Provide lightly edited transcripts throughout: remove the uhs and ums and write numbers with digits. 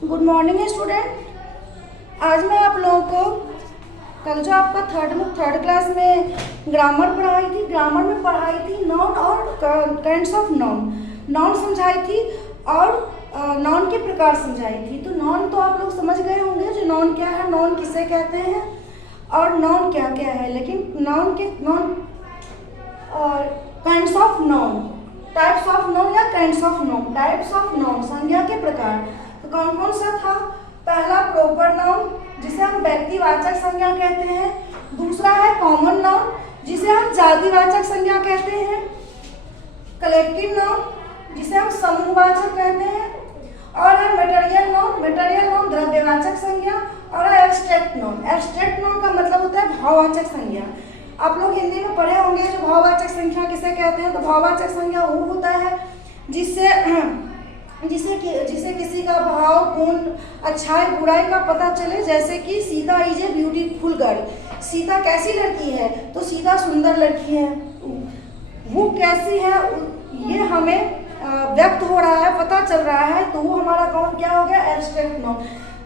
Good morning student. आज मैं आप लोगों को कल जो आपका थर्ड क्लास में ग्रामर पढ़ाई थी, ग्रामर में पढ़ाई थी नाउन और काइंड्स ऑफ नाउन समझाई थी और नाउन के प्रकार समझाई थी। तो नाउन तो आप लोग समझ गए होंगे जो नाउन क्या है, नाउन किसे कहते हैं और नाउन क्या क्या है। लेकिन noun kinds of noun, types of noun या kinds of noun, types of noun, संज्ञा के प्रकार। तो कौन कौन सा था? पहला प्रॉपर नाउन जिसे हम व्यक्तिवाचक संज्ञा कहते हैं। दूसरा है कॉमन नाउन जिसे हम जातिवाचक संज्ञा कहते हैं। कलेक्टिव नाउन जिसे हम समूहवाचक कहते हैं। और है मटेरियल नाउन द्रव्यवाचक संज्ञा। और है एब्स्ट्रैक्ट नाउन। एब्स्ट्रैक्ट नाउन का मतलब होता है भाववाचक संज्ञा। आप लोग हिंदी में पढ़े होंगे जो भाववाचक संज्ञा किसे कहते हैं। तो भाववाचक संज्ञा वो होता है जिसे किसी का भाव, गुण, अच्छाई, बुराई का पता चले। जैसे कि Sita is a beautiful girl. Sita कैसी लड़की है? तो सीता सुंदर लड़की है। वो कैसी है ये हमें व्यक्त हो रहा है, पता चल रहा है, तो वो हमारा कौन क्या हो गया? Abstract noun.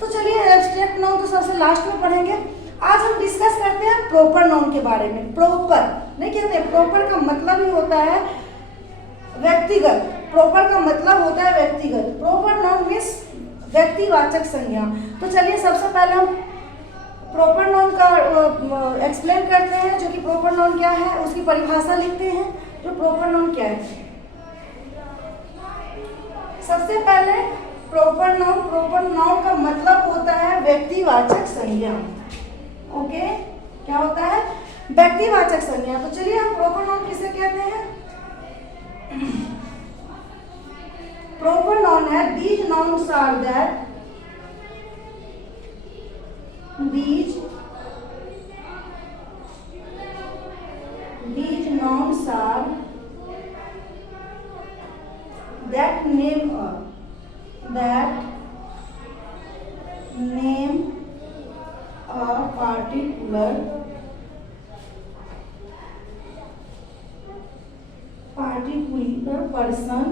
तो चलिए एब्स्ट्रैक्ट नाउन तो सबसे लास्ट में पढ़ेंगे। आज हम डिस्कस करते हैं प्रॉपर नाउन के बारे में। प्रॉपर नहीं कहते, प्रॉपर का मतलब ही होता है व्यक्तिगत। प्रॉपर का मतलब होता है व्यक्तिगत। प्रॉपर नाउन मीन्स व्यक्तिवाचक संज्ञा। तो चलिए सबसे पहले हम प्रॉपर नाउन का एक्सप्लेन करते हैं, जो कि प्रॉपर नाउन क्या है उसकी परिभाषा लिखते हैं। जो प्रॉपर नाउन क्या है, सबसे पहले प्रॉपर नाउन का मतलब होता है व्यक्तिवाचक संज्ञा। ओके, क्या होता है? व्यक्तिवाचक संज्ञा। तो चलिए हम प्रॉपर नाउन किसे कहते हैं? प्रॉपर नाउन है these nouns are that these nouns are that name a particular person,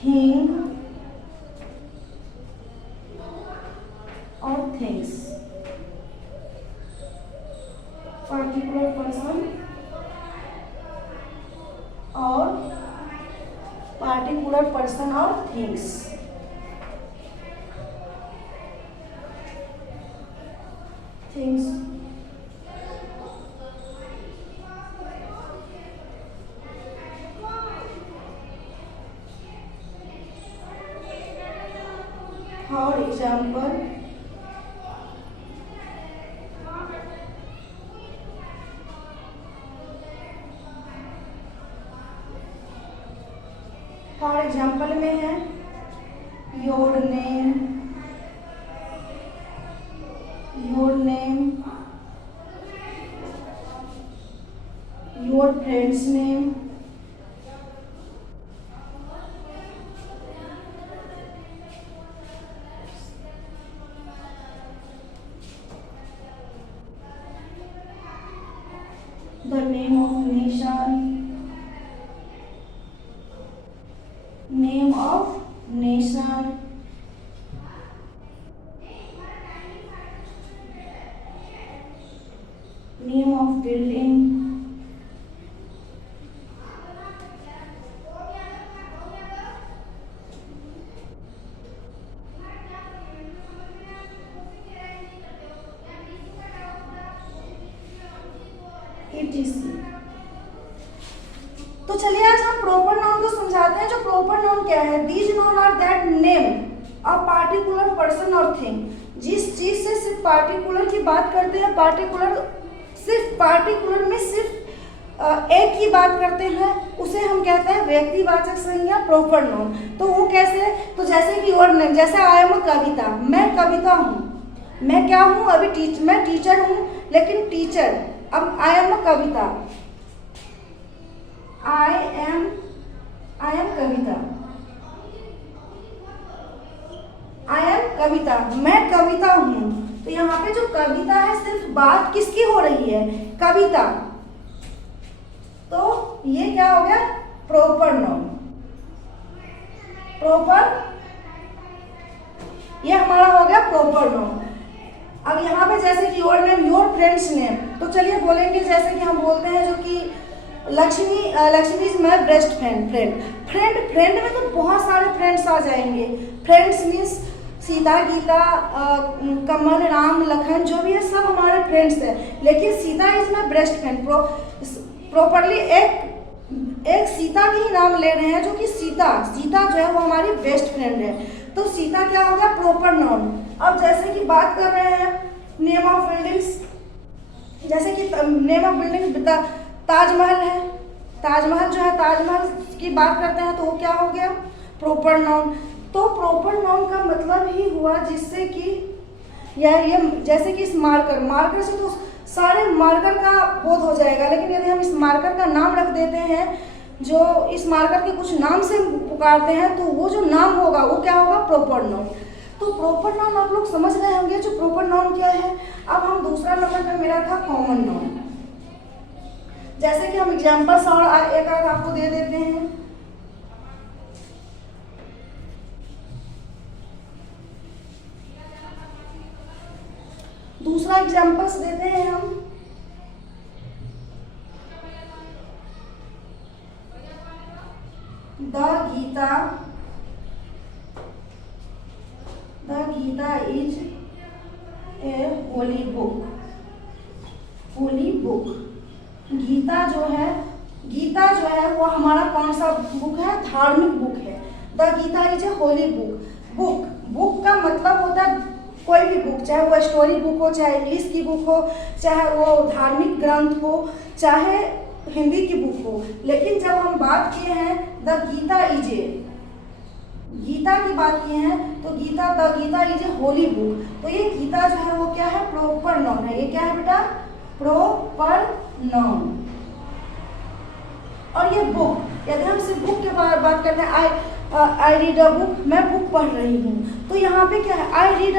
thing or things। particular person और particular person और things। For example, में है your name, your friend's name, the name of nation, name of building, etc। तो चलिए आज हम proper noun को समझाते हैं। जो प्रॉपर नाउन क्या है? These nouns are that name a particular person or thing. जिस चीज से सिर्फ पार्टिकुलर की बात करते हैं, पार्टिकुलर में सिर्फ एक की बात करते हैं, उसे हम कहते हैं व्यक्तिवाचक संज्ञा, प्रॉपर नाउन। तो वो कैसे? तो जैसे कि और नेम, जैसे आई एम अ कविता, मैं कविता हूँ। मैं क्या हूँ? अभी मैं टीचर हूँ, लेकिन टीचर, अब I am a Kavita, I am कविता, मैं कविता हूँ। तो यहाँ पे जो कविता है सिर्फ बात किसकी हो रही है? कविता। तो ये क्या हो गया? Proper noun. प्रॉपर ये हमारा हो गया प्रॉपर नाउन। अब यहाँ पे जैसे कि your name, your friends name, तो चलिए बोलेंगे जैसे कि हम बोलते हैं जो कि Lakshmi is my best friend. Friend में तो बहुत सारे फ्रेंड्स आ जाएंगे। फ्रेंड्स मीन्स सीता, गीता, कमल, राम, लखन, जो भी है सब हमारे फ्रेंड्स हैं। लेकिन Sita is my best friend, properly एक सीता की ही नाम ले रहे हैं, जो कि सीता जो है वो हमारी बेस्ट फ्रेंड है। तो सीता क्या हो गया, प्रॉपर नाउन। अब जैसे कि बात कर रहे हैं नेम ऑफ बिल्डिंग्स, जैसे कि नेम ऑफ बिल्डिंग ताजमहल है। ताजमहल जो है, ताजमहल की बात करते हैं तो वो क्या हो गया, प्रॉपर नाउन। तो प्रॉपर नाउन का मतलब ही हुआ जिससे कि ये जैसे कि इस मार्कर से तो सारे मार्कर का बोध हो जाएगा, लेकिन यदि हम इस मार्कर का नाम रख देते हैं, जो इस मार्कर के कुछ नाम से पुकारते हैं, तो वो जो नाम होगा वो क्या होगा, प्रॉपर नाउन। तो प्रॉपर नाउन आप लोग समझ गए होंगे जो प्रॉपर नाउन क्या है। अब हम दूसरा नंबर पे मेरा था कॉमन नाउन। जैसे कि हम एग्जांपल्स और एक आध आपको दे देते हैं। दूसरा एग्जांपल्स देते हैं हम, the Gita is a holy book. Gita जो है वो हमारा कौन सा बुक है, धार्मिक बुक है। The Gita is a holy book. Book का मतलब होता है कोई भी बुक, चाहे वो स्टोरी बुक हो, चाहे इंग्लिश की बुक हो, चाहे वो धार्मिक ग्रंथ हो, चाहे हिंदी की बुक हो। लेकिन जब हम बात किए हैं द गीता की बात किए हैं, तो the Gita is a holy book. तो ये गीता जो है वो क्या है, प्रॉपर नाउन है। ये क्या है बेटा, प्रॉपर नाउन। और ये बुक, यदि हम सिर्फ बुक के बारे में बात करते हैं, आई रीड अ बुक, मैं बुक पढ़ रही हूँ, तो यहाँ पे क्या है, आई रीड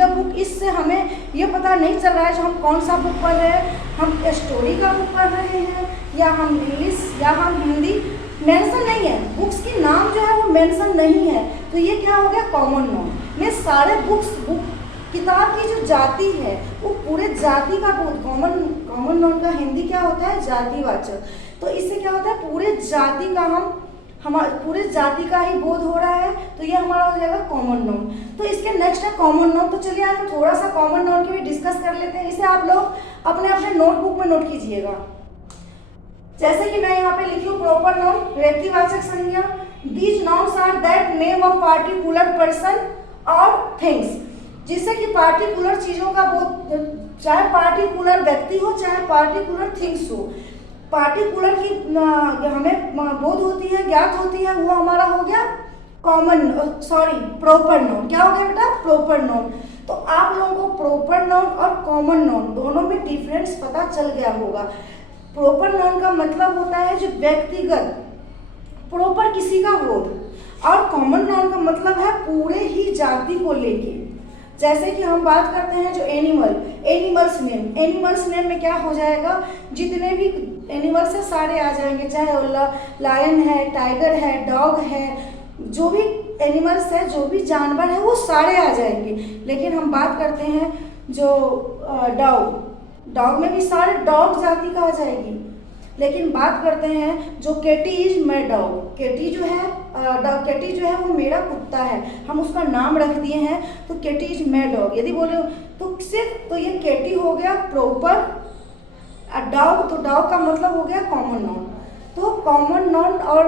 अ बुक। इससे हमें ये पता नहीं चल रहा है जो हम कौन सा बुक पढ़ रहे हैं, हम स्टोरी का बुक पढ़ रहे हैं या हम इंग्लिश या हम हिंदी, मेंशन नहीं है, बुक्स की नाम जो है वो मेंशन नहीं है। तो ये क्या हो गया, कॉमन नाउन। ये सारे बुक किताब की जो जाति है वो पूरे जाति का बोध, कॉमन नाउन का हिंदी क्या होता है, जातिवाचक। तो इससे क्या होता है, पूरे जाति का ही बोध हो रहा है, तो ये हमारा हो जाएगा कॉमन नाउन। तो इसके नेक्स्ट है कॉमन नाउन। तो चलिए हम थोड़ा सा कॉमन नाउन के भी डिस्कस कर लेते हैं। इसे आप लोग अपने नोटबुक में नोट कीजिएगा। जैसे कि मैं यहाँ पे लिखी हूँ प्रॉपर नाउन, व्यक्तिवाचक संज्ञा। These nouns are that name of particular person और थिंग्स। जिससे कि पार्टिकुलर चीजों का बोध, चाहे पार्टिकुलर व्यक्ति हो चाहे पार्टिकुलर थिंग्स हो, पार्टिकुलर की हमें बोध होती है, ज्ञात होती है, वो हमारा हो गया प्रॉपर नाउन। क्या हो गया बेटा, प्रॉपर नाउन। तो आप लोगों को प्रॉपर नाउन और कॉमन नाउन दोनों में डिफरेंस पता चल गया होगा। प्रॉपर नाउन का मतलब होता है जो व्यक्तिगत, प्रॉपर किसी का बोध, और कॉमन नाउन का मतलब है पूरे ही जाति को लेके। जैसे कि हम बात करते हैं जो एनिमल्स नेम में क्या हो जाएगा, जितने भी एनिमल्स है सारे आ जाएंगे, चाहे लायन है, टाइगर है, डॉग है, जो भी एनिमल्स है, जो भी जानवर है, वो सारे आ जाएंगे। लेकिन हम बात करते हैं जो डॉग में भी सारे डॉग जाति का आ जाएगी। लेकिन बात करते हैं जो केटी इज माई डॉग, केटी जो है वो मेरा कुत्ता है, हम उसका नाम रख दिए हैं, तो केटी इज माई डॉग। यदि बोले तो सिर्फ, तो ये केटी हो गया प्रॉपर डॉग, तो डॉग का मतलब हो गया कॉमन नाउन। तो कॉमन नाउन और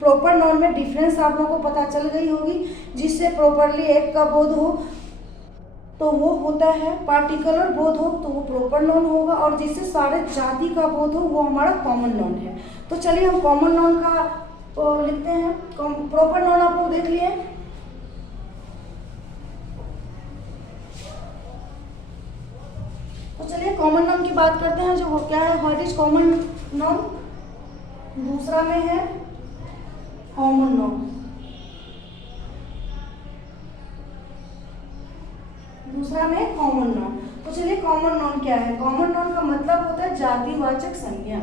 प्रॉपर नाउन में डिफरेंस आप लोगों को पता चल गई होगी। जिससे प्रॉपरली एक का बोध हो तो वो होता है, पार्टिकुलर बोध हो तो वो प्रॉपर नाउन होगा, और जिससे सारे जाति का बोध हो वो हमारा कॉमन नाउन है। तो चलिए हम कॉमन नाउन का लिखते हैं। प्रॉपर नाउन आप लोग देख लिए। तो चलिए कॉमन नाउन की बात करते हैं। जो वो क्या है, व्हाट इज कॉमन नाउन। दूसरा में है कॉमन नाउन। दूसरा में कॉमन नाउन। तो चलिए कॉमन नाउन क्या है। कॉमन नाउन का मतलब होता है जातिवाचक संज्ञा।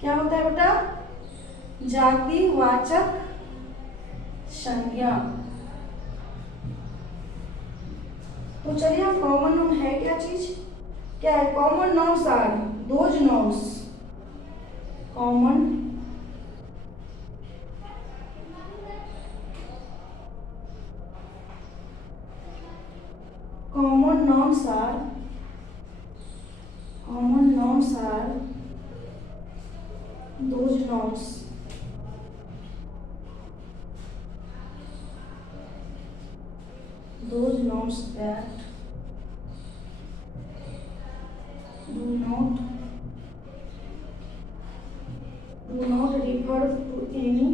क्या होता है बेटा, जातिवाचक संज्ञा। तो चलिए अब कॉमन नाउन है क्या चीज, क्या है? Common nouns are those nouns, common nouns are those nouns that do not refer to any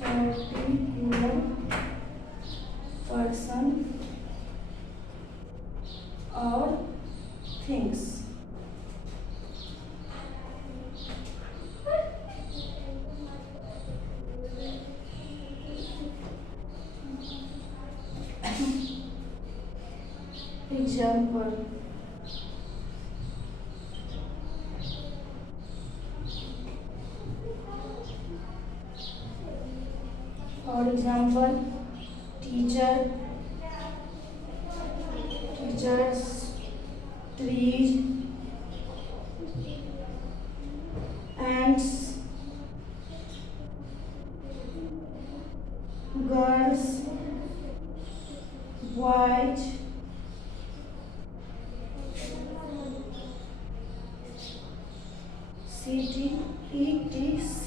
particular person or things. Example, for example, teachers, trees, ants, girls, white, city, etc.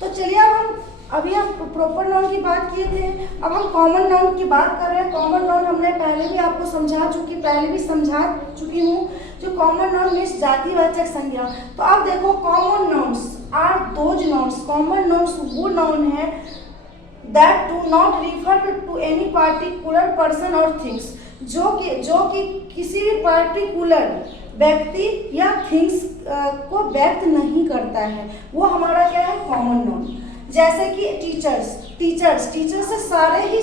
तो चलिए अब हम अभी हम प्रॉपर नाउन की बात किए थे, अब हम कॉमन नाउन की बात कर रहे हैं। कॉमन नाउन हमने पहले भी आपको समझा चुकी हूँ। जो कॉमन नाउन मीन्स जातिवाचक संज्ञा। तो अब देखो, common nouns are those nouns, common nouns वो नाउन है that do not refer to any particular person और थिंग्स, जो कि किसी भी पार्टिकुलर व्यक्ति या थिंग्स को व्यक्त नहीं करता है, वो हमारा क्या है? Common noun. जैसे कि टीचर्स से सारे ही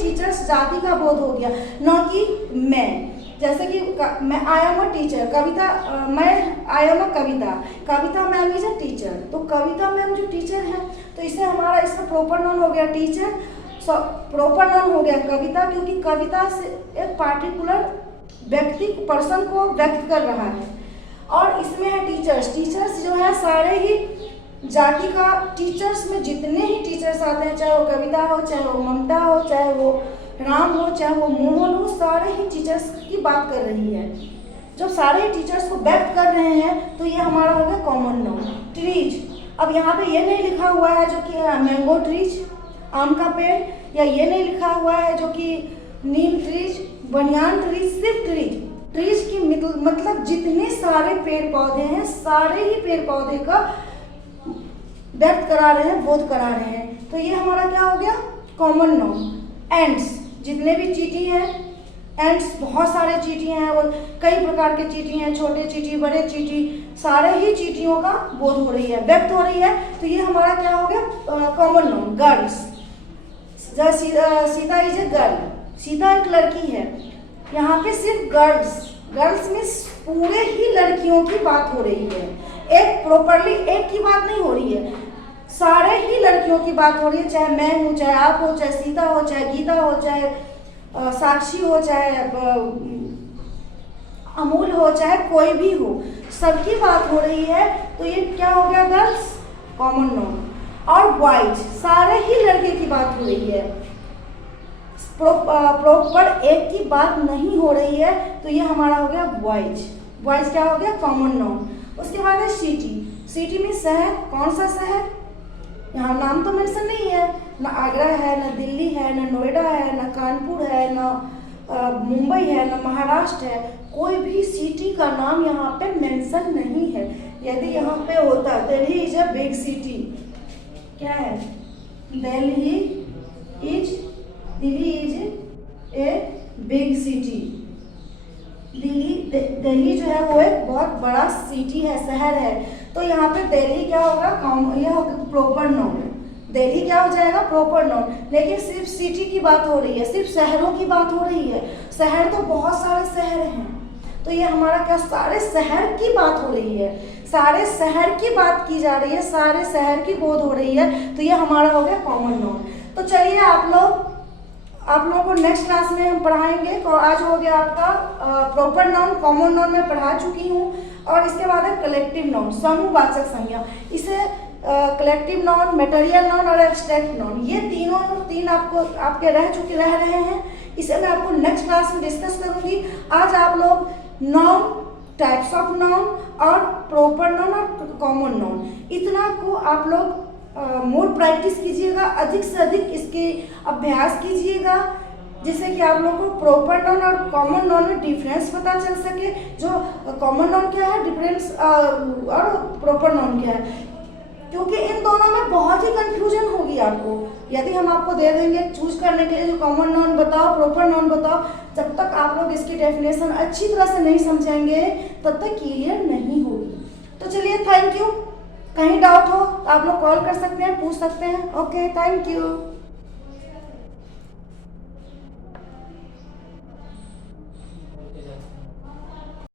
टीचर्स जाति का बोध हो गया, न कि मैं। जैसे कि मैं आई एम अ टीचर, मैं I am a Kavita ma'am is a teacher. तो कविता मैम जो टीचर है, तो इससे हमारा इसका प्रॉपर नाउन हो गया टीचर, प्रॉपर नाउन हो गया कविता, क्योंकि कविता से एक पार्टिकुलर व्यक्ति पर्सन को व्यक्त कर रहा है। और इसमें है टीचर्स जो है सारे ही जाति का, टीचर्स में जितने ही टीचर्स आते हैं, चाहे वो कविता हो, चाहे वो ममता हो, चाहे वो राम हो, चाहे वो मोहन हो, सारे ही टीचर्स की बात कर रही है। जब सारे ही टीचर्स को व्यक्त कर रहे हैं तो ये हमारा हो गया कॉमन नाउन। ट्रीज, अब यहाँ पे ये नहीं लिखा हुआ है जो कि मैंगो ट्रीज आम का पेड़, या ये नहीं लिखा हुआ है जो कि नीम ट्रीज, बनियान ट्रीज, सिर्फ ट्रीज की मतलब जितने सारे पेड़ पौधे हैं, सारे ही पेड़ पौधे का व्यक्त करा रहे हैं, बोध करा रहे हैं। तो ये हमारा क्या हो गया? Common noun. एंड्स, जितने भी चींटी हैं, एंड्स बहुत सारे चींटी हैं और कई प्रकार के चींटी हैं, छोटे चींटी, बड़े चींटी, सारे ही चींटियों का बोध हो रही है, व्यक्त हो रही है। तो ये हमारा क्या हो गया? Common noun. Girls, Sita is a girl, Sita एक लड़की है। यहाँ पे सिर्फ गर्ल्स में पूरे ही लड़कियों की बात हो रही है, एक प्रॉपरली एक की बात नहीं हो रही है, सारे ही लड़कियों की बात हो रही है। चाहे मैं हूँ, चाहे आप हो, चाहे सीता हो, चाहे गीता हो, चाहे साक्षी हो, चाहे अमूल हो, चाहे कोई भी हो, सबकी बात हो रही है। तो ये क्या हो गया? Girls, common noun. और बॉयज, सारे ही लड़के की बात हो रही है, प्रॉपर एक की बात नहीं हो रही है। तो ये हमारा हो गया बॉयज क्या हो गया? Common noun. उसके बाद है सिटी में शहर, कौन सा शहर? यहाँ नाम तो मेंशन नहीं है, ना आगरा है, ना दिल्ली है, ना नोएडा है, ना कानपुर है, ना मुंबई है, ना महाराष्ट्र है, कोई भी सिटी का नाम यहाँ पे मेंशन नहीं है। यदि यहाँ पे होता, Delhi is a big city, क्या है? Delhi is a big city. Delhi जो है वो एक बहुत बड़ा सिटी है, शहर है। तो यहाँ पे दिल्ली क्या होगा? यह होगा प्रॉपर नाउन। दिल्ली क्या हो जाएगा, प्रॉपर नाउन। लेकिन सिर्फ सिटी की बात हो रही है, सिर्फ शहरों की बात हो रही है। शहर तो बहुत सारे शहर हैं, तो ये हमारा क्या, सारे शहर की बात हो रही है, सारे शहर की बात की जा रही है, सारे शहर की बोध हो रही है, तो ये हमारा हो गया कॉमन नाउन। तो चलिए आप लोगों को नेक्स्ट क्लास में हम पढ़ाएंगे। तो आज हो गया आपका प्रॉपर नाउन, कॉमन नाउन में पढ़ा चुकी हूँ, और इसके बाद है कलेक्टिव नाउन, समूहवाचक संज्ञा। इसे कलेक्टिव नाउन, मटेरियल नाउन और एब्स्ट्रैक्ट नाउन, ये तीन आपके रह रहे हैं। इसे मैं आपको नेक्स्ट क्लास में डिस्कस करूंगी। आज आप लोग नाउन, टाइप्स ऑफ नाउन और प्रॉपर नाउन और कॉमन नाउन, इतना को आप लोग मोर प्रैक्टिस कीजिएगा, अधिक से अधिक इसके अभ्यास कीजिएगा, जिससे कि आप लोगों को प्रॉपर नाउन और कॉमन नाउन में डिफरेंस पता चल सके। जो कॉमन नाउन क्या है, डिफरेंस, और प्रॉपर नाउन क्या है, क्योंकि इन दोनों में बहुत ही कंफ्यूजन होगी आपको। यदि हम आपको दे देंगे चूज करने के लिए जो कॉमन नाउन बताओ, प्रॉपर नाउन बताओ, जब तक आप लोग इसकी डेफिनेशन अच्छी तरह से नहीं समझेंगे तब तक क्लियर नहीं होगी। तो चलिए, थैंक यू। कहीं डाउट हो तो आप लोग कॉल कर सकते हैं, पूछ सकते हैं। Okay, thank you.